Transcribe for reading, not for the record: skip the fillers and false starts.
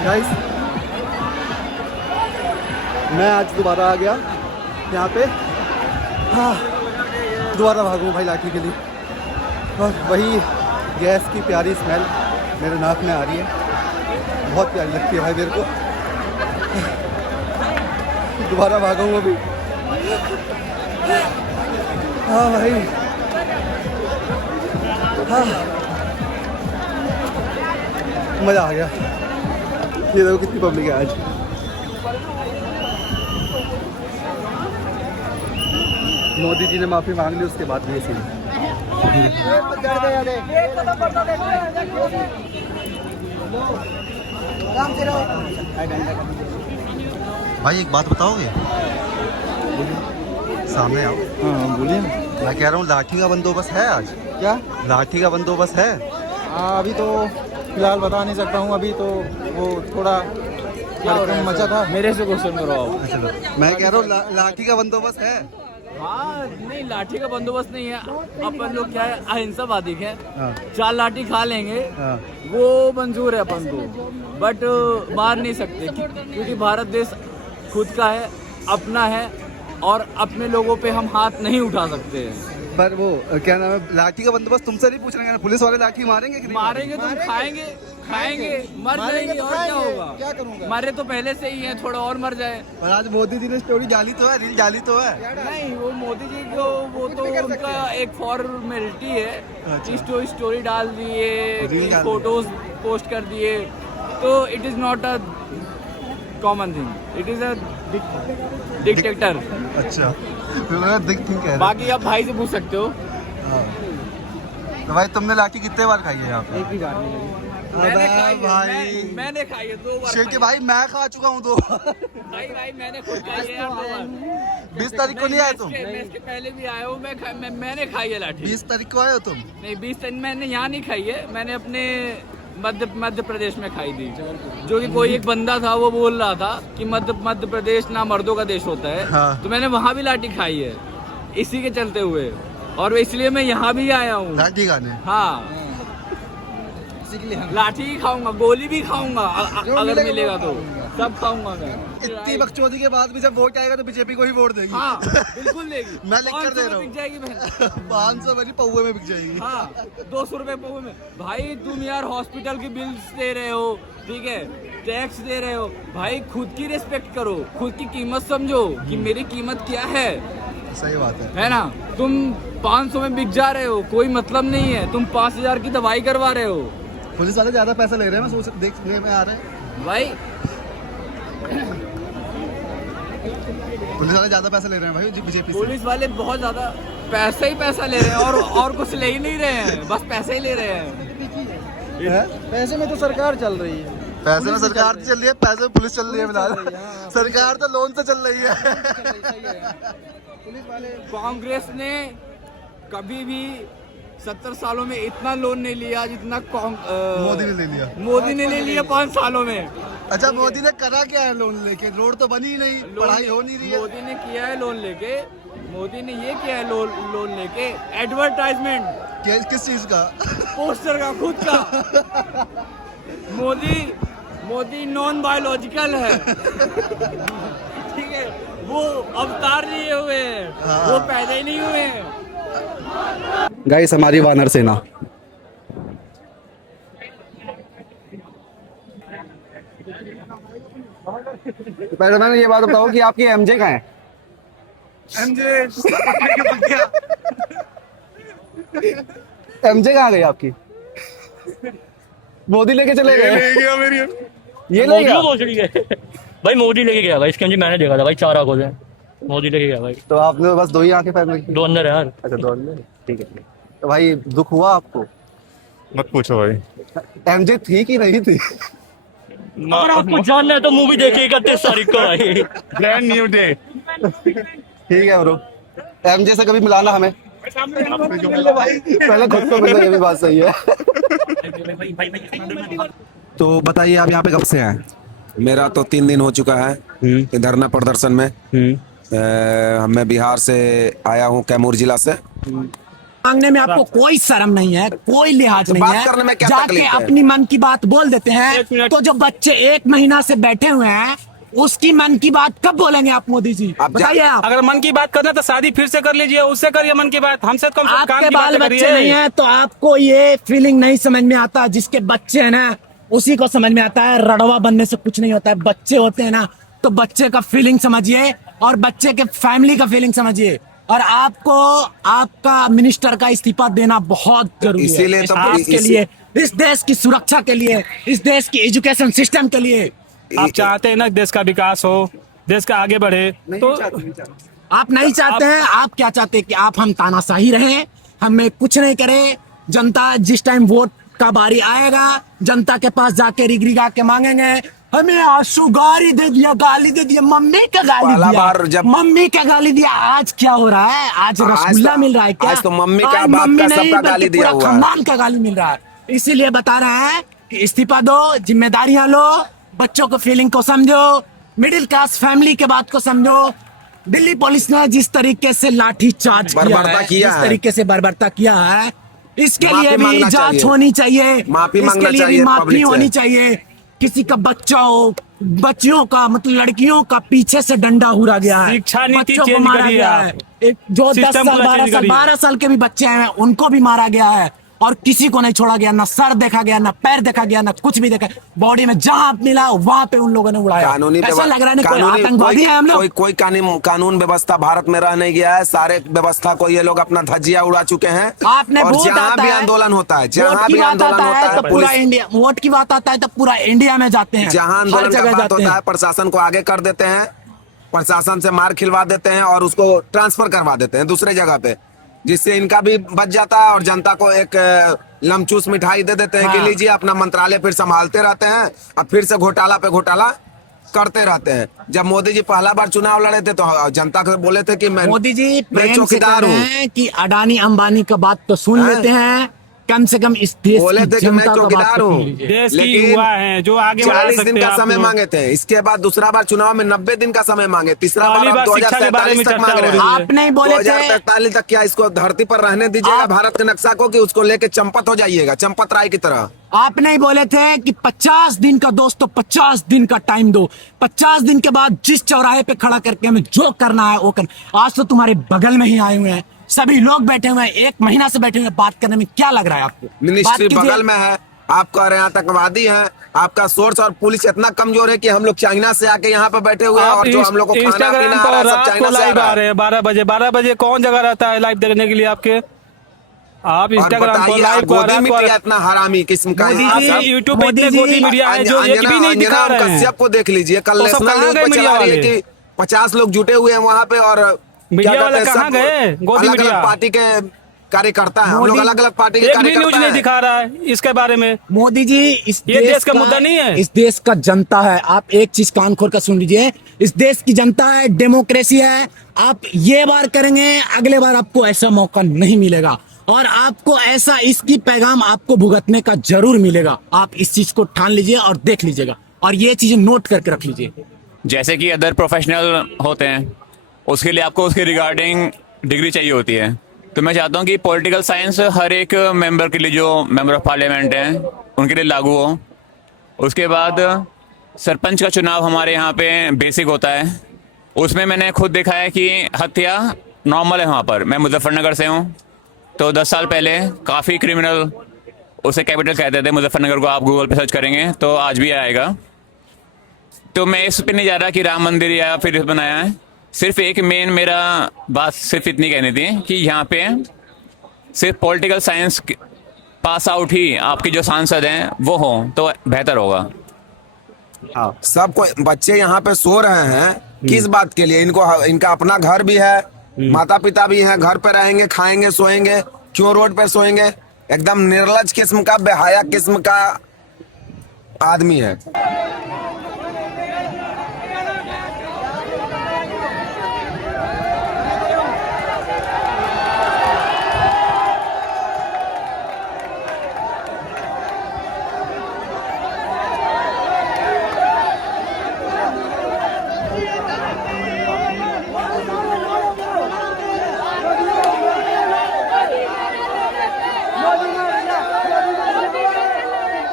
Guys मैं आज दोबारा आ गया यहाँ पे। हाँ, दोबारा भागूँ भाई लाठी के लिए, और वही गैस की प्यारी स्मेल मेरे नाक में आ रही है, बहुत प्यारी लगती है भाई मेरे को। दोबारा भागूँ अभी। हाँ भाई, हाँ मज़ा आ गया। ये देखो कितनी पब्लिक है आज। मोदी जी ने माफ़ी मांग ली, उसके बाद भी ये सीन। भाई एक बात बताओगे? सामने आओ। हाँ बोलिए। मैं कह रहा हूँ लाठी का बंदोबस्त है आज? क्या? लाठी का बंदोबस्त है? हाँ अभी तो फिलहाल बता नहीं सकता हूँ, अभी तो वो थोड़ा कार्यक्रम मचा था। मेरे से क्वेश्चन करो आप। अच्छा, मैं कह रहा हूँ लाठी का बंदोबस्त है? हाँ नहीं, लाठी का बंदोबस्त नहीं है। अपन लोग क्या है, अहिंसावादी है। हाँ। 4 लाठी खा लेंगे, हाँ। वो मंजूर है अपन को, बट मार नहीं सकते क्योंकि भारत देश खुद का है, अपना है, और अपने लोगों पे हम हाथ नहीं उठा सकते हैं। पर वो क्या नाम है, लाठी का बंदोबस्त तुमसे नहीं पूछ रहे हैं? पुलिस वाले लाठी मारेंगे कि नहीं? मारेंगे तो हम खाएंगे, मर जाएंगे, और क्या होगा? क्या करूँगा? मारे तो पहले से ही है, थोड़ा और मर जाए। और आज मोदी जी ने स्टोरी डाली तो है, रील डाली तो है। नहीं, वो मोदी जी को, वो तो उनका एक फॉर्मेलिटी है। अच्छा। स्टोरी डाल रील दिए, डाल फोटोज पोस्ट कर दिए, तो it is not a common thing, it is a dictator. अच्छा, दिख ठीक है। बाकी आप भाई से पूछ सकते हो। हाँ। तो भाई तुमने लाठी कितने बार खाई है यहाँ पे? एक भी बात नहीं लगी। मैंने खाई है, भाई मैंने खाई है 2 बार। शेर के भाई मैं खा चुका हूँ 2 भाई मैंने खुद खाई है यार 2 बार। 20 तारीख को नहीं आए तुम? मैं इसके पहले भी आया हूँ, मैंने खाई है लाठी। 20 तारीख को आए हो तुम? नहीं, 20 तारीख मैंने यहाँ नहीं खाई है, मैंने अपने मध्य प्रदेश में खाई थी। जो कि कोई एक बंदा था, वो बोल रहा था कि मध्य प्रदेश ना मर्दों का देश होता है। हाँ। तो मैंने वहाँ भी लाठी खाई है इसी के चलते हुए, और इसलिए मैं यहाँ भी आया हूँ। लाठी खाने? हाँ, लाठी ही खाऊंगा, गोली भी खाऊंगा, अगर मिलेगा तो सब खाऊंगा मैं। इतनी बकचोदी के बाद भी जब वोट आएगा तो बीजेपी को ही वोट देगी। हाँ बिल्कुल लेगी। मैं लिख कर दे रहा हूँ। बिक जाएगी बहन। 500 मेरी पौवे में बिक जाएगी। हाँ, 200 रुपए पहुँच में। भाई तुम यार हॉस्पिटल की बिल्स दे रहे हो, ठीक है, टैक्स दे रहे हो, भाई खुद की रिस्पेक्ट करो, खुद की कीमत समझो कि मेरी कीमत क्या है सही बात है ना? तुम 500 में बिक जा रहे हो, कोई मतलब नहीं है। तुम 5000 की दवाई करवा रहे हो। पुलिस वाले ज्यादा पैसा ले रहे हैं, मैं सोच देखने में आ रहा है। भाई पुलिस वाले ज्यादा पैसा ले रहे हैं भाई बीजेपी से। पुलिस वाले बहुत ज्यादा पैसा ले रहे हैं, और कुछ ले ही नहीं रहे हैं, बस पैसे ही ले रहे हैं। हैं? पैसे में तो सरकार चल रही है। पैसे में सरकार तो चल रही है, पैसे में पुलिस चल रही है फिलहाल। सरकार तो लोन से चल रही है। पुलिस वाले कांग्रेस ने कभी भी 70 सालों में इतना लोन नहीं लिया जितना मोदी ने ले लिया। मोदी ने ले लिया 5 सालों में। अच्छा, मोदी ने करा क्या है लोन लेके? रोड तो बनी ही नहीं, पढ़ाई हो नहीं रही है। मोदी ने किया है लोन लेके, मोदी ने ये किया है लोन लेके एडवर्टाइजमेंट। किस चीज का? पोस्टर का, खुद का। मोदी नॉन बायोलॉजिकल है। ठीक है, वो अवतार लिए हुए हैं, वो पैदा ही नहीं हुए हैं। गाइस हमारी वानर सेना। पहले मैंने ये बात बताओ कि आपकी एमजे कहाँ है? एमजे कहाँ गई आपकी? मोदी लेके चले गए। ये ले गया भाई, मोदी लेके गया भाई, इसके अंदर मैंने देखा था भाई, 4 आंखों से मोदी लेके गया भाई। तो आपने बस 2 ही आंखें पहन रखी? 2 अंदर है यार। अच्छा, 2 अंदर, ठीक है। तो भाई दुख हुआ आपको? मत पूछो भाई। एमजे थी कि नहीं थी? अगर आपको जानना है तो मूवी देखिए 31 तारीख को भाई। Brand new day. ठीक है ब्रो, एमजे से कभी मिलाना हमें। पहले खुद को मिलना, ये भी बात सही है। तो बताइए आप यहाँ पे कब से आए? मेरा तो 3 दिन हो चुका है धरना प्रदर्शन में। मैं बिहार से आया हूँ, कैमूर जिला से। मांगने में आपको कोई शर्म नहीं है, कोई लिहाज नहीं बात है, करने में क्या जाके तकलीफ है? अपनी मन की बात बोल देते हैं। तो जो बच्चे 1 महीना से बैठे हुए हैं उसकी मन की बात कब बोलेंगे आप मोदी जी? बताइए आप। अगर मन की बात करना तो शादी फिर से कर लीजिए, उससे करिए मन की बात, हमसे तो कम से कम काम आपके की बाल बात बच्चे करिए। नहीं है तो आपको ये फीलिंग नहीं समझ में आता। जिसके बच्चे हैं ना उसी को समझ में आता है, रड़वा बनने से कुछ नहीं होता है। बच्चे होते हैं ना तो बच्चे का फीलिंग समझिए और बच्चे के फैमिली का फीलिंग समझिए। और आपको आपका मिनिस्टर का इस्तीफा देना बहुत जरूरी है इसीलिए तो आपके लिए, इस देश की सुरक्षा के लिए, इस देश की एजुकेशन सिस्टम के लिए। आप चाहते हैं ना देश का विकास हो, देश का आगे बढ़े, तो आप नहीं चाहते हैं। आप क्या चाहते हैं कि आप हम तानाशाही रहें, हमें कुछ नहीं करें। जनता जिस टाइम वोट का बारी आएगा जनता के पास जाके रिगरिगा के मांगेंगे, हमें आंसू गाली दे दिया, गाली दे दिया, मम्मी का गाली पहला बार दिया, जब मम्मी का गाली दिया। आज क्या हो रहा है? आज रसगुल्ला मिल रहा है क्या? आज तो मम्मी का आज बाप मम्मी का नहीं, सबका बल्कि गाली दिया पूरा हुआ है। खानदान का गाली मिल रहा है। इसीलिए बता रहे हैं कि इस्तीफा दो, जिम्मेदारियां लो, बच्चों को फीलिंग को समझो, मिडिल क्लास फैमिली के बात को समझो। दिल्ली पुलिस ने जिस तरीके से लाठी चार्ज बर्बरता किया जिस है। तरीके से बर्बरता किया है, इसके माफी लिए भी मांगना जांच चाहिए। होनी चाहिए। माफी मांगना इसके लिए भी चाहिए माफी पब्लिक से। होनी चाहिए। किसी का बच्चा हो, बच्चियों का मतलब लड़कियों का पीछे से डंडा हुरा गया है, शिक्षा नीति बच्चों को चेंज मारा करिए गया आप। है। एक जो 10 सिस्टम साल पूरा चेंज करिए। 12 साल के भी बच्चे हैं उनको भी मारा गया है और किसी को नहीं छोड़ा गया। ना सर देखा गया, ना पैर देखा गया, ना कुछ भी देखा। बॉडी में जहां मिला वहां पे उन लोगों ने उड़ाया। कानूनी ऐसा लग रहा है ना कोई कानूनी- आतंकवादी है हम लोग। कोई कानून व्यवस्था भारत में रह नहीं गया है। सारे व्यवस्था को ये लोग अपना धज्जिया उड़ा चुके हैं। आपने और वोट जहाँ आता भी है, आंदोलन होता है, वोट जहाँ की भी बात आंदोलन आता होता है है तो पूरा पुलिस, इंडिया, वोट की बात आता है तो पूरा इंडिया में जाते हैं। जहाँ हर आंदोलन का जगह बात जाते होता है हैं। प्रशासन को आगे कर देते हैं, प्रशासन से मार खिलवा देते हैं और उसको ट्रांसफर करवा देते हैं दूसरे जगह पे, जिससे इनका भी बच जाता है और जनता को एक लमचूस मिठाई दे देते हैं कि हाँ। लीजिए अपना मंत्रालय फिर संभालते रहते हैं। अब फिर से घोटाला पे घोटाला करते रहते हैं। जब मोदी जी पहला बार चुनाव लड़े थे तो जनता को बोले थे कि मैं मोदी जी मैं प्रेम से कह चौकीदार रहे हूँ। हैं कि अडानी अंबानी का बात तो सुन हैं? लेते हैं, कम से कम इस देश बोले की थे कि मैं जनता का बात चौकीदार तो सुन हूँ। लीजिए। देश की लेकिन युवा हैं जो आगे बढ़ा 40 सकते दिन हैं का समय आपको। मांगे थे। इसके बाद दूसरा बार चुनाव में 90 दिन का समय मांगे। तीसरा बार पहली अब बार शिक्षा के बारे में 2047 तक चर्चा मांग हो रहे रही हैं। है। आप नहीं बोले थे 2043 तक क्या इसको धरती पर रहने दीजिएगा भारत के नक्शा को, कि उसको लेके चंपत हो जाइएगा, चंपत राय की तरह। आप नहीं बोले थे कि 50 दिन का दोस्तों 50 दिन का टाइम दो, 50 दिन के बाद जिस चौराहे पे खड़ा करके हमें जो करना है वो करना। आज तो तुम्हारे बगल में ही आए हुए हैं, सभी लोग बैठे हुए हैं, 1 महीना से बैठे हुए हैं। बात करने में क्या लग रहा है आपको? मिनिस्ट्री बात कीजिए। बगल में है, आप कह रहे हैं आतंकवादी हैं। आपका सोर्स और पुलिस इतना कमजोर है कि हम लोग चाइना से आके यहाँ पे बैठे हुए हैं और जो हम लोग को खाना पीना इंस्टाग्राम आ रहा पर है सब रात को चाइना से आ लाइव रहा आ है। रहे हैं 12 बजे कौन जगह रहता है लाइव देखने के लिए आपके? आप और इंस्टाग्राम पर बताइए लाइव आप गोदी मीडिया इतना हरामी किस्म का मोदी है। जी, सब यूट्यूब पे मोदी इतने जी, गोदी मीडिया है जो एक भी नहीं दिखा रहे हैं। कश्यप को देख लीजिए, कल वो सब नेशनल कहाँ न्यूज गए पे मीडिया चला रही है वाले? कि 50 लोग जुटे हुए हैं वहाँ पे और मीडिया क्या वाले कहते हैं, कहाँ सब गए? गोदी अलग-अलग मीडिया। पार्टी के कार्यकर्ता है। हम लोग मोदी- अलग अलग पार्टी के एक भी न्यूज कार्यकर्ता नहीं हैं। दिखा रहा है इसके बारे में। मोदी जी इस ये देश का मुद्दा नहीं है। इस देश का जनता है। आप एक चीज कान खोल कर सुन लीजिए, इस देश की जनता है, डेमोक्रेसी है। आप ये बार करेंगे, अगले बार आपको ऐसा मौका नहीं मिलेगा और आपको ऐसा इसकी पैगाम आपको भुगतने का जरूर मिलेगा। आप इस चीज को ठान लीजिए और देख लीजिएगा और ये चीजें नोट करके रख लीजिए। जैसे कि अदर प्रोफेशनल होते हैं उसके लिए आपको उसके रिगार्डिंग डिग्री चाहिए होती है, तो मैं चाहता हूँ कि पॉलिटिकल साइंस हर एक मेंबर के लिए, जो मेंबर ऑफ पार्लियामेंट हैं उनके लिए लागू हो। उसके बाद सरपंच का चुनाव हमारे यहाँ पे बेसिक होता है, उसमें मैंने खुद देखा है कि हत्या नॉर्मल है वहाँ पर। मैं मुजफ्फरनगर से हूँ, तो 10 साल पहले काफ़ी क्रिमिनल, उसे कैपिटल कहते थे मुजफ्फरनगर को, आप गूगल पे सर्च करेंगे तो आज भी आएगा। तो मैं इस पे नहीं जा रहा कि राम मंदिर या फिर बनाया है, सिर्फ एक मेन मेरा बात सिर्फ इतनी कहनी थी कि यहाँ पे सिर्फ पॉलिटिकल साइंस पास आउट ही आपके जो सांसद हैं वो हो तो बेहतर होगा। सब कोई बच्चे यहाँ पे सो रहे हैं किस बात के लिए? इनको इनका अपना घर भी है, माता पिता भी हैं, घर पे रहेंगे, खाएंगे, सोएंगे, क्यों रोड पे सोएंगे? एकदम निर्लज किस्म का, बेहाया किस्म का आदमी है।